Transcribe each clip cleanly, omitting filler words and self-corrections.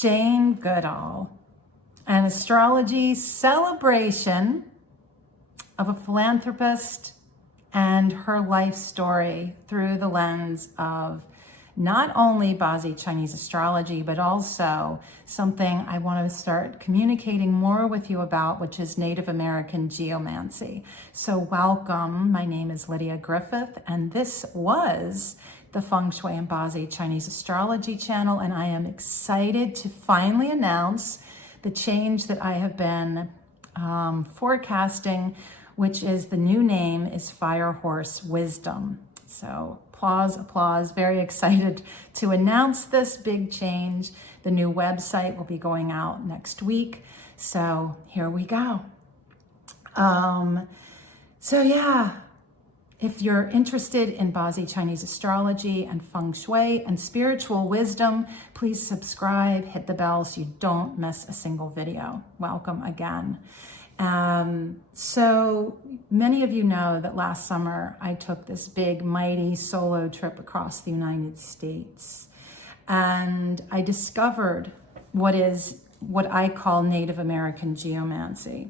Jane Goodall, an astrology celebration of a philanthropist and her life story through the lens of not only Bazi Chinese astrology, but also something I want to start communicating more with you about, which is Native American geomancy. So welcome, my name is Lydia Griffith, and this was the Feng Shui and Bazi Chinese astrology channel, and I am excited to finally announce the change that I have been forecasting, which is the new name is Fire Horse Wisdom. So applause, very excited to announce this big change. The new website will be going out next week. So here we go. So yeah, if you're interested in Bazi Chinese astrology and Feng Shui and spiritual wisdom, please subscribe, hit the bell so you don't miss a single video. Welcome again. So many of you know that last summer I took this big, mighty solo trip across the United States, and I discovered what I call Native American geomancy.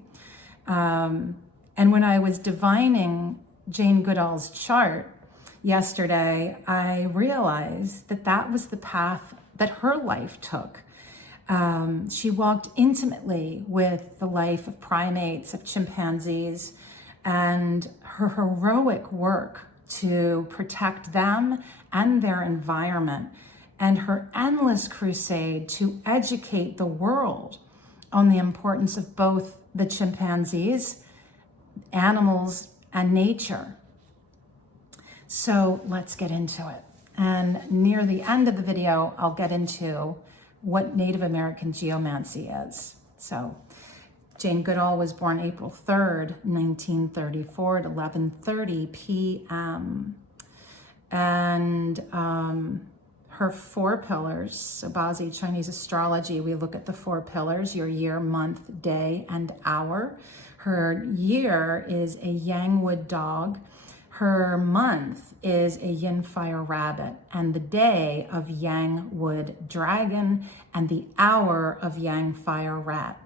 And when I was divining Jane Goodall's chart yesterday, I realized that that was the path that her life took. She walked intimately with the life of primates, of chimpanzees, and her heroic work to protect them and their environment, and her endless crusade to educate the world on the importance of both the chimpanzees, animals, and nature. So let's get into it. And near the end of the video, I'll get into what Native American geomancy is. So Jane Goodall was born April 3rd, 1934 at 11:30 p.m. And her four pillars, so Bazi Chinese astrology, we look at the four pillars, your year, month, day, and hour. Her year is a yang wood dog. Her month is a yin fire rabbit, and the day of yang wood dragon, and the hour of yang fire rat.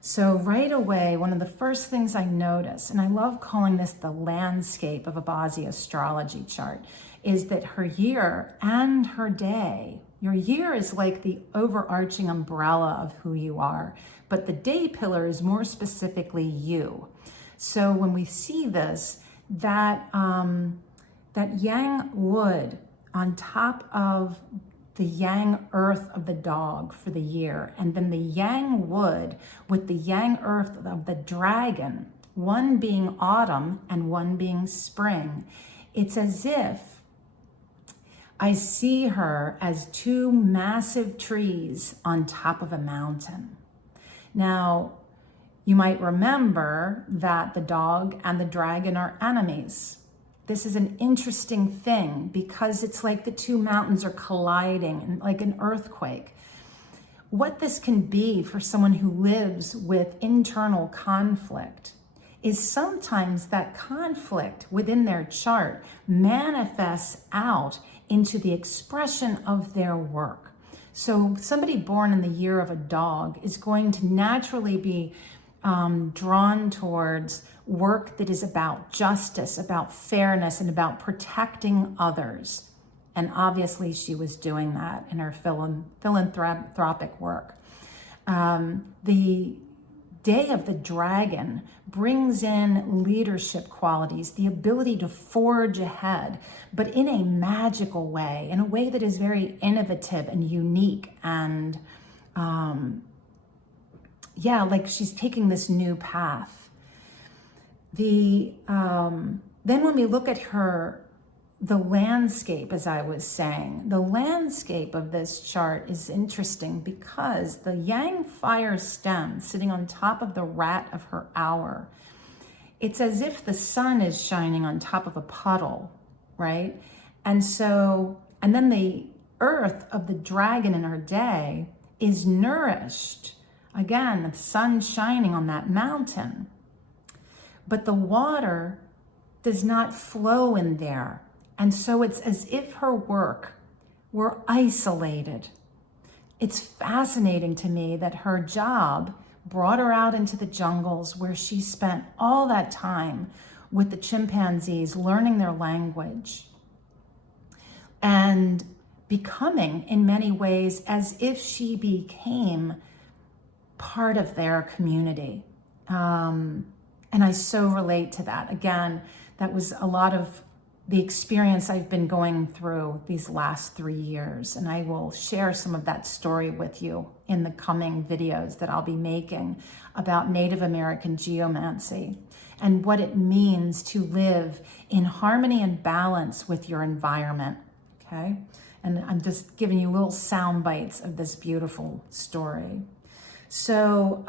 So right away, one of the first things I notice, and I love calling this the landscape of a Bazi astrology chart, is that her year and her day, your year is like the overarching umbrella of who you are, but the day pillar is more specifically you. So when we see this, that yang wood on top of the yang earth of the dog for the year, and then the yang wood with the yang earth of the dragon, one being autumn and one being spring, it's as if I see her as two massive trees on top of a mountain. Now, you might remember that the dog and the dragon are enemies. This is an interesting thing because it's like the two mountains are colliding, like an earthquake. What this can be for someone who lives with internal conflict is sometimes that conflict within their chart manifests out into the expression of their work. So somebody born in the year of a dog is going to naturally be drawn towards work that is about justice, about fairness, and about protecting others. And obviously she was doing that in her philanthropic work. The day of the dragon brings in leadership qualities, the ability to forge ahead, but in a magical way, in a way that is very innovative and unique, and yeah, like she's taking this new path. Then when we look at the landscape, as I was saying, the landscape of this chart is interesting because the yang fire stem sitting on top of the rat of her hour, it's as if the sun is shining on top of a puddle, right? And then the earth of the dragon in her day is nourished. Again, the sun shining on that mountain. But the water does not flow in there. And so it's as if her work were isolated. it's fascinating to me that her job brought her out into the jungles where she spent all that time with the chimpanzees, learning their language and becoming, in many ways, as if she became part of their community. And I so relate to that. Again, that was a lot of the experience I've been going through these last 3 years. And I will share some of that story with you in the coming videos that I'll be making about Native American geomancy and what it means to live in harmony and balance with your environment, okay? And I'm just giving you little sound bites of this beautiful story. So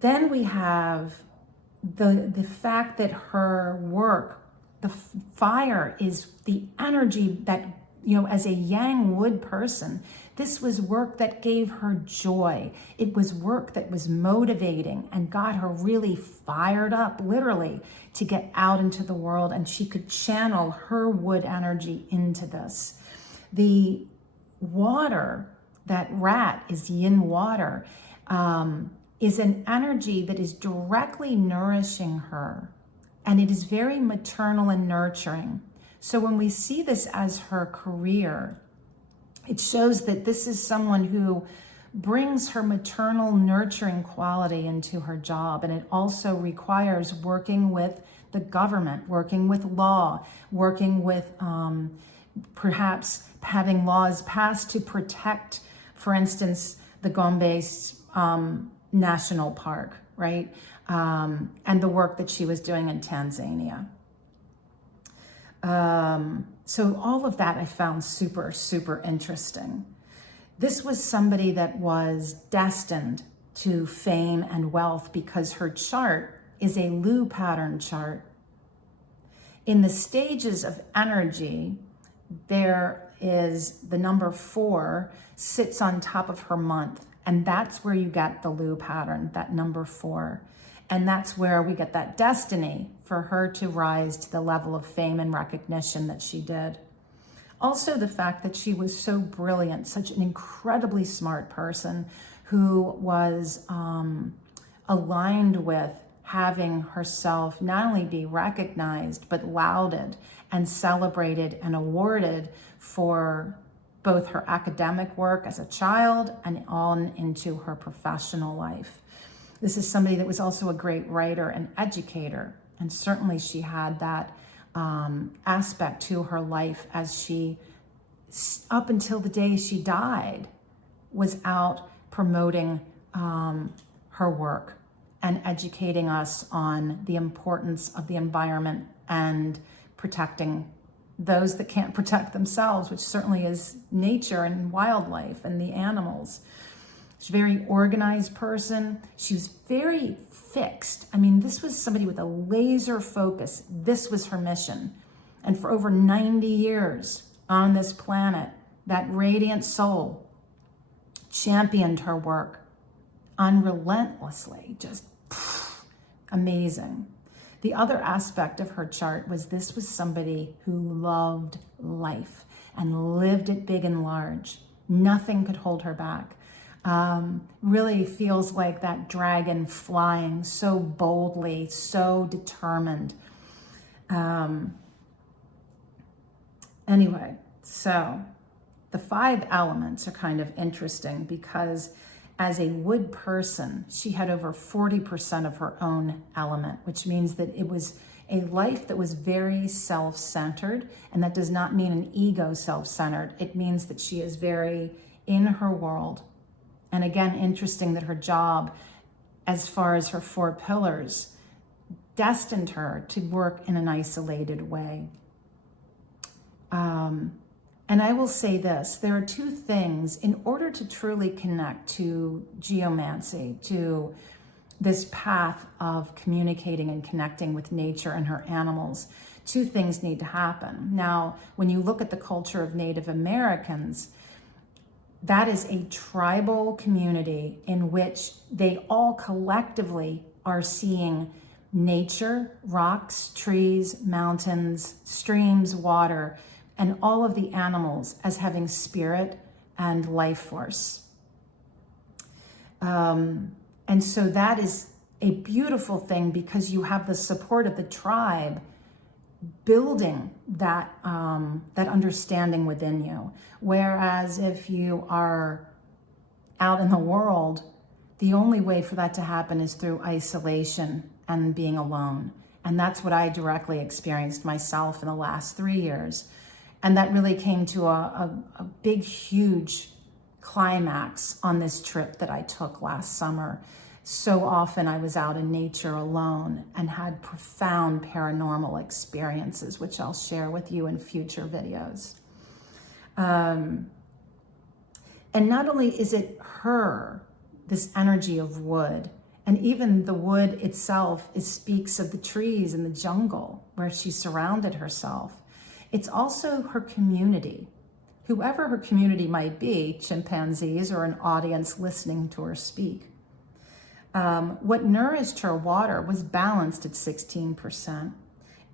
then we have the fact that her work, the fire is the energy that, you know, as a yang wood person, this was work that gave her joy. It was work that was motivating and got her really fired up, literally, to get out into the world, and she could channel her wood energy into this. The water, that rat is yin water, is an energy that is directly nourishing her, and it is very maternal and nurturing. So when we see this as her career, it shows that this is someone who brings her maternal nurturing quality into her job, and it also requires working with the government, working with law, working with perhaps having laws passed to protect, for instance, the Gombe National Park, right? And the work that she was doing in Tanzania. So all of that I found super, super interesting. This was somebody that was destined to fame and wealth because her chart is a Lu pattern chart. In the stages of energy, there is the number 4 sits on top of her month. And that's where you get the Lu pattern, that number 4. And that's where we get that destiny for her to rise to the level of fame and recognition that she did. Also, the fact that she was so brilliant, such an incredibly smart person who was aligned with having herself not only be recognized, but lauded and celebrated and awarded for both her academic work as a child and on into her professional life. This is somebody that was also a great writer and educator. And certainly she had that aspect to her life as she, up until the day she died, was out promoting her work and educating us on the importance of the environment and protecting those that can't protect themselves, which certainly is nature and wildlife and the animals. She's a very organized person. She was very fixed. I mean, this was somebody with a laser focus. This was her mission. And for over 90 years on this planet, that radiant soul championed her work unrelentlessly, just amazing. The other aspect of her chart was this was somebody who loved life and lived it big and large. Nothing could hold her back. Really feels like that dragon flying so boldly, so determined. Anyway, so the 5 elements are kind of interesting because as a wood person, she had over 40% of her own element, which means that it was a life that was very self-centered, and that does not mean an ego self-centered. It means that she is very in her world. And again, interesting that her job, as far as her 4 pillars, destined her to work in an isolated way. And I will say this, there are 2 things in order to truly connect to geomancy, to this path of communicating and connecting with nature and her animals. 2 things need to happen. Now, when you look at the culture of Native Americans, that is a tribal community in which they all collectively are seeing nature, rocks, trees, mountains, streams, water, and all of the animals as having spirit, and life force. And so that is a beautiful thing because you have the support of the tribe building that, that understanding within you. Whereas if you are out in the world, the only way for that to happen is through isolation and being alone. And that's what I directly experienced myself in the last 3 years. And that really came to a big, huge climax on this trip that I took last summer. So often I was out in nature alone and had profound paranormal experiences, which I'll share with you in future videos. And not only is it her, this energy of wood, and even the wood itself speaks of the trees and the jungle where she surrounded herself. It's also her community, whoever her community might be, chimpanzees or an audience listening to her speak. What nourished her water was balanced at 16%.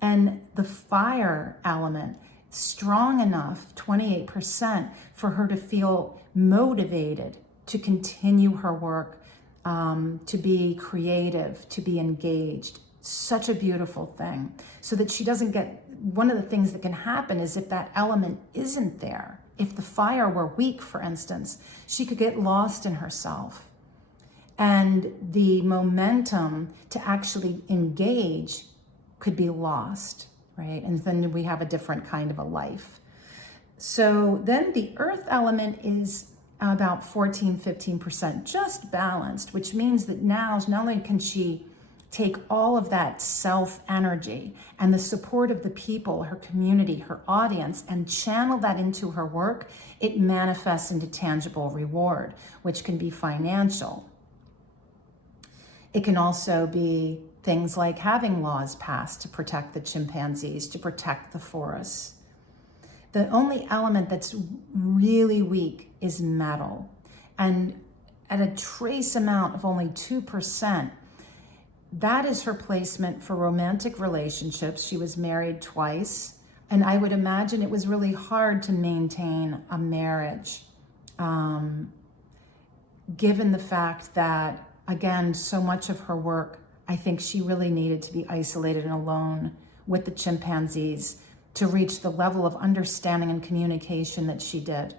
And the fire element, strong enough, 28%, for her to feel motivated to continue her work, to be creative, to be engaged. Such a beautiful thing. So that she doesn't get, one of the things that can happen is if that element isn't there, if the fire were weak, for instance, she could get lost in herself. And the momentum to actually engage could be lost, right? And then we have a different kind of a life. So then the earth element is about 15%, just balanced, which means that now not only can she take all of that self energy and the support of the people, her community, her audience, and channel that into her work, it manifests into tangible reward, which can be financial. It can also be things like having laws passed to protect the chimpanzees, to protect the forests. The only element that's really weak is metal. And at a trace amount of only 2%, that is her placement for romantic relationships. She was married twice, and I would imagine it was really hard to maintain a marriage, given the fact that, again, so much of her work, I think she really needed to be isolated and alone with the chimpanzees to reach the level of understanding and communication that she did.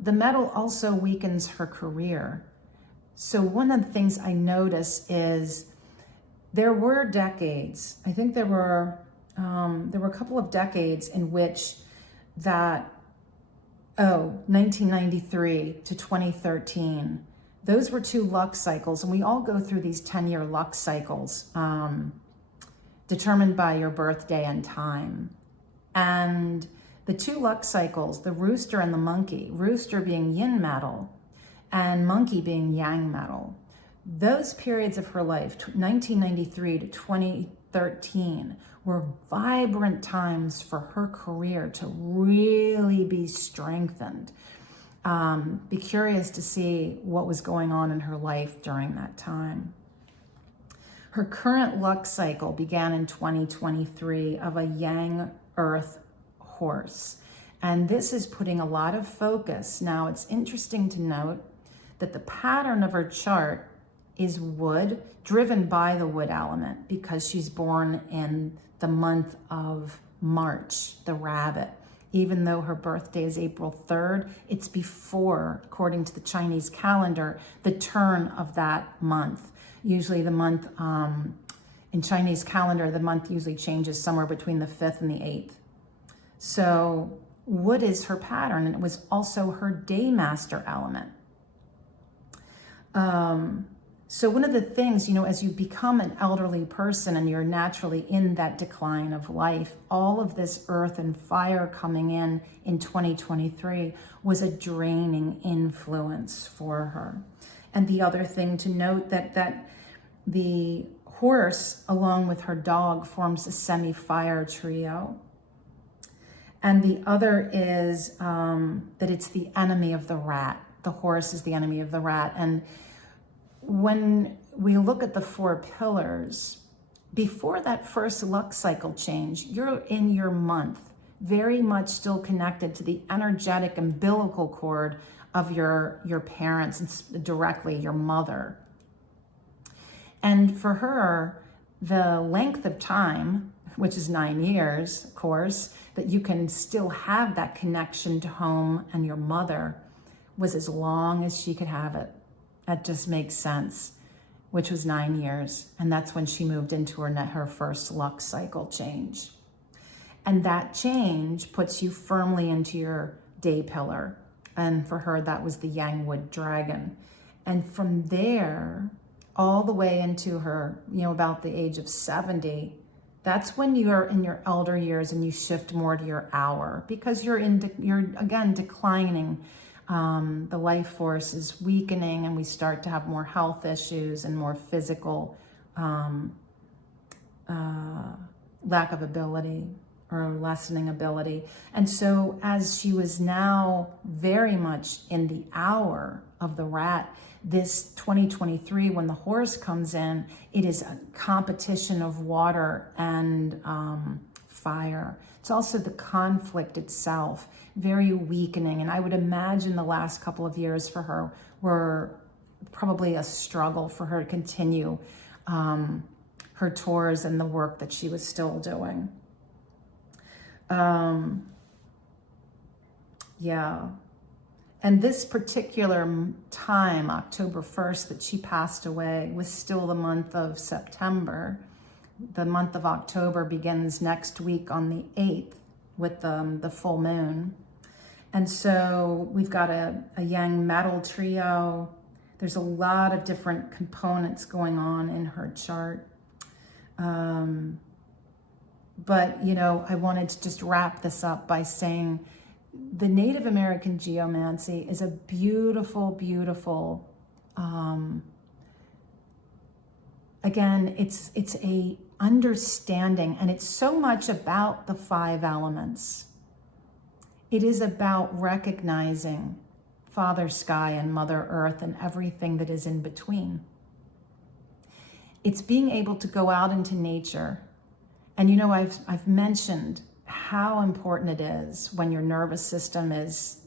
The metal also weakens her career. So one of the things I notice is there were decades, I think there were a couple of decades in which that, 1993 to 2013, those were 2 luck cycles, and we all go through these 10-year luck cycles determined by your birthday and time. And the 2 luck cycles, the rooster and the monkey, rooster being yin metal and monkey being yang metal, those periods of her life, 1993 to 2013, were vibrant times for her career to really be strengthened. Be curious to see what was going on in her life during that time. Her current luck cycle began in 2023 of a yang earth horse. And this is putting a lot of focus. Now, it's interesting to note that the pattern of her chart is wood, driven by the wood element, because she's born in the month of March, the rabbit. Even though her birthday is April 3rd, it's before, according to the Chinese calendar, the turn of that month. Usually the month, in Chinese calendar, the month usually changes somewhere between the 5th and the 8th. So wood is her pattern, and it was also her day master element. So one of the things, as you become an elderly person and you're naturally in that decline of life, all of this earth and fire coming in 2023 was a draining influence for her. And the other thing to note that the horse, along with her dog, forms a semi-fire trio. And the other is that it's the enemy of the rat. The horse is the enemy of the rat. And when we look at the 4 pillars, before that first luck cycle change, you're in your month. very much still connected to the energetic umbilical cord of your parents, and directly your mother. And for her, the length of time, which is 9 years, of course, that you can still have that connection to home and your mother, was as long as she could have it. That just makes sense, which was 9 years. And that's when she moved into her first luck cycle change. And that change puts you firmly into your day pillar. And for her, that was the Yangwood dragon. And from there, all the way into her, about the age of 70, that's when you're in your elder years and you shift more to your hour, because you're again declining. The life force is weakening, and we start to have more health issues and more physical lack of ability or lessening ability. And so as she was now very much in the hour of the rat, this 2023, when the horse comes in, it is a competition of water and fire. It's also the conflict itself, very weakening. And I would imagine the last couple of years for her were probably a struggle for her to continue her tours and the work that she was still doing. Yeah. And this particular time, October 1st, that she passed away, was still the month of September. The month of October begins next week on the 8th with the full moon. And so we've got a yang metal trio. There's a lot of different components going on in her chart. But, I wanted to just wrap this up by saying the Native American geomancy is a beautiful, beautiful, again, it's a understanding, and it's so much about the 5 elements. It is about recognizing Father Sky and Mother Earth and everything that is in between. It's being able to go out into nature. And I've mentioned how important it is when your nervous system is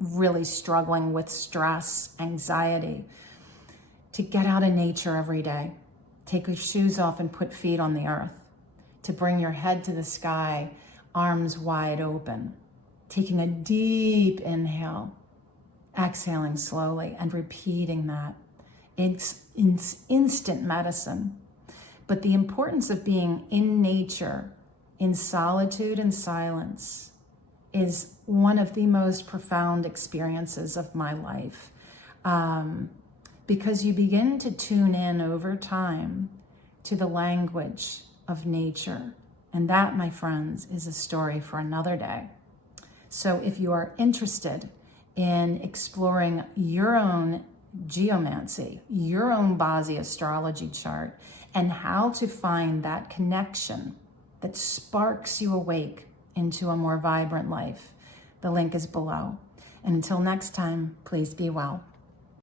really struggling with stress, anxiety, to get out in nature every day. Take your shoes off and put feet on the earth. To bring your head to the sky, arms wide open. Taking a deep inhale, exhaling slowly, and repeating that. It's instant medicine. But the importance of being in nature, in solitude and silence, is one of the most profound experiences of my life. Because you begin to tune in over time to the language of nature. And that, my friends, is a story for another day. So if you are interested in exploring your own geomancy, your own Bazi astrology chart, and how to find that connection that sparks you awake into a more vibrant life, the link is below. And until next time, please be well.